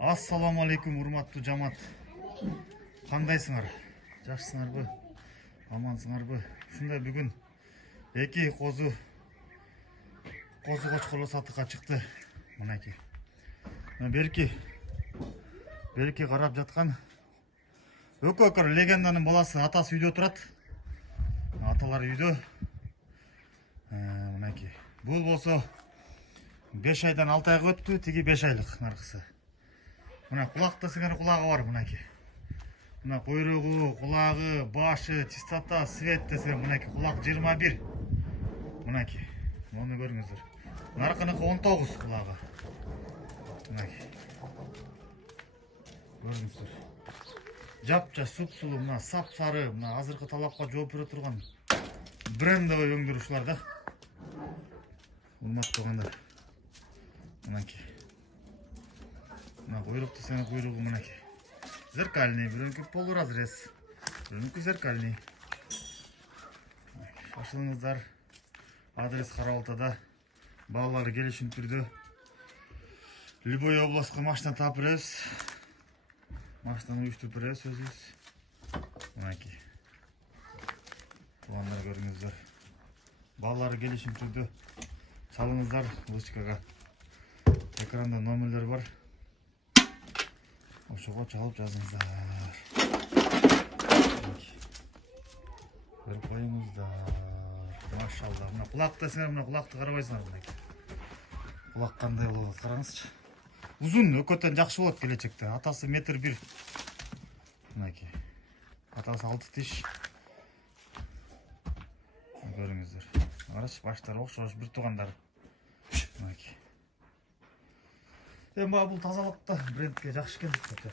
Ассаламу алейкум, урматтуу жамаат. Кандайсыңар? Жакшысыңарбы? Амансыңарбы? Ушундай бүгүн эки козу кочкорлор сатыкка чыкты. Мынакей. Берки карап жаткан Өкөкөр легенданын баласы, атасы үйдө турат. Аталар үйдө. Мынакей. Бул болсо 5 айдан 6 айга өттү, тиги 5 айлык наркысы. Мына кулакта сыңар кулагы бар, мынакей. Мына койрогу, кулагы, башы, чистота, свет десе, мынакей кулак 21. Мынакей. Мону көрүңүздөр. Наркыныкы 19 кулагы. Мынакей. Көрүңүздөр. Жапча, суп-сулуу, мына сап-сары, мына азыркы талапка жооп бере турган брендовый өңдөр ушулар да. Урматтуу туугандар. Мынакей. Мына койрокто сеңер койрогу мынакей. Зеркальный, бирөөнүкү полуразрез, бирөөнүкү зеркальный. Шашылыңыздар. Адрес Карабалтада. Балалары келишим түрдө. Любой областка машина таап беребиз. Машинаны уюштуруп беребиз өзүбүз. Мынакей. Туугандар көрүңүздөр. Балалары келишим түрдө чалыңыздар лычкага. Экранда номерлер бар. Ошого чалып жазыңыздар. Көрүп коюңуздар. Машалла. Мына кулакта сеңер, мына кулакты карабайсыңар мынакей. Кулак кандай болот, караңызчы. Узун, өкөтөн жакшы болот келечекте. Атасы 1 метр. Мынакей. Атасы 6 тиш. Көрүңүздөр. Карач, баштары окшош, бир туугандар. Мынакей. Бул тазалыкта брендке жакшы келет.